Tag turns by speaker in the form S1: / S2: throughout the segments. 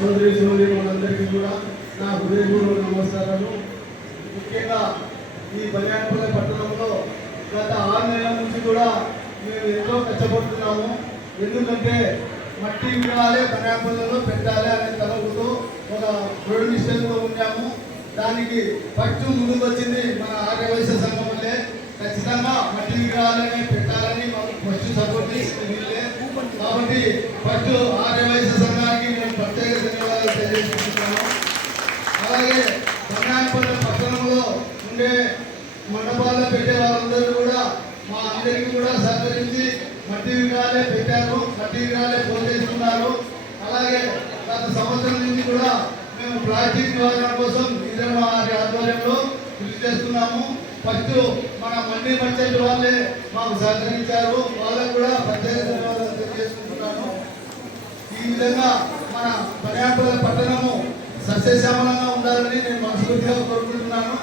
S1: సోదరి సోదరి మనందరికీ కూడా నా హృదయపూర్వక నమస్కారాలు. ముఖ్యంగా ఈ బన్యానపల్లి పట్టణంలో గత ఆరు నెలల నుంచి కూడా మేము ఎంతో కష్టపడుతున్నాము. ఎందుకంటే మట్టి విగ్రహాలే బన్యానపల్లిలో పెట్టాలి అనే తలపుతో ఒక దృఢ ఉన్నాము దానికి ఫస్ట్ ముందుకు వచ్చింది మన ఆర్యవైశ్య సంఘం వల్లే. ఖచ్చితంగా మట్టి విగ్రహాలనే పెట్టాలని మాకు ఫస్ట్ సపోర్ట్ కాబట్టి ఫస్ట్ ఆర్యవైశ్య సంఘం నేను ప్రత్యేక ధన్యవాదాలు తెలియజేస్తున్నాను అలాగే బంగాయపల్లి పట్టణంలో ఉండే మండపాల్లో పెట్టే వాళ్ళందరూ కూడా మా అందరికీ కూడా సహకరించి మట్టి విగ్రహాలే పెట్టారు మట్టి విగ్రహాలే పోషిస్తున్నారు అలాగే గత సంవత్సరం నుంచి కూడా మేము ప్లాస్టిక్ నివారణ కోసం ఇంద్రమ్మ వారి ఆధ్వర్యంలో కృషి చేస్తున్నాము. ఫస్ట్ మన మండి పంచాయతీ వాళ్ళే మాకు సహకరించారు. వాళ్ళకు కూడా పంచాయతీ ధన్యవాదాలు తెలియజేసుకుంటున్నాను. ఈ విధంగా మన పర్యాటక పట్టణము సస్యశ్యామలంగా ఉండాలని నేను మనస్ఫూర్తిగా కోరుకుంటున్నాను.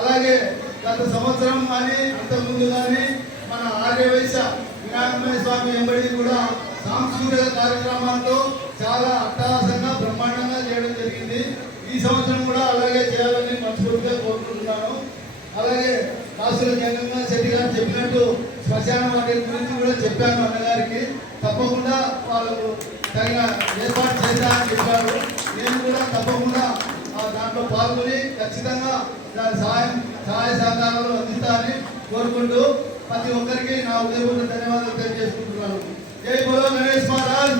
S1: అలాగే గత సంవత్సరం కానీ అంతకుముందు కానీ మన ఆర్యవైశ్య వినాయకమయ స్వామి వెంబడి కూడా సాంస్కృతిక కార్యక్రమాలతో చాలా అట్టహాసంగా బ్రహ్మాండంగా చేయడం జరిగింది. ఈ సంవత్సరం కూడా అలాగే చేయాలని మనస్ఫూర్తిగా కోరుకుంటున్నాను. అలాగే కాసుల జగన్గా శెట్టి గారు చెప్పినట్టు శ్మశాన వాటి గురించి కూడా చెప్పాను అన్నగారికి. తప్పకుండా వాళ్ళకు తగిన ఏర్పాటు చేశానని చెప్పారు. నేను కూడా తప్పకుండా దాంట్లో పాల్గొని ఖచ్చితంగా దాని సహాయం సహాయ సహకారాలు అందిస్తానని కోరుకుంటూ ప్రతి ఒక్కరికి నా ఉదయపూర్వక ధన్యవాదాలు తెలియజేసుకుంటున్నాను. జై బోలో గణేష్ మహారాజ్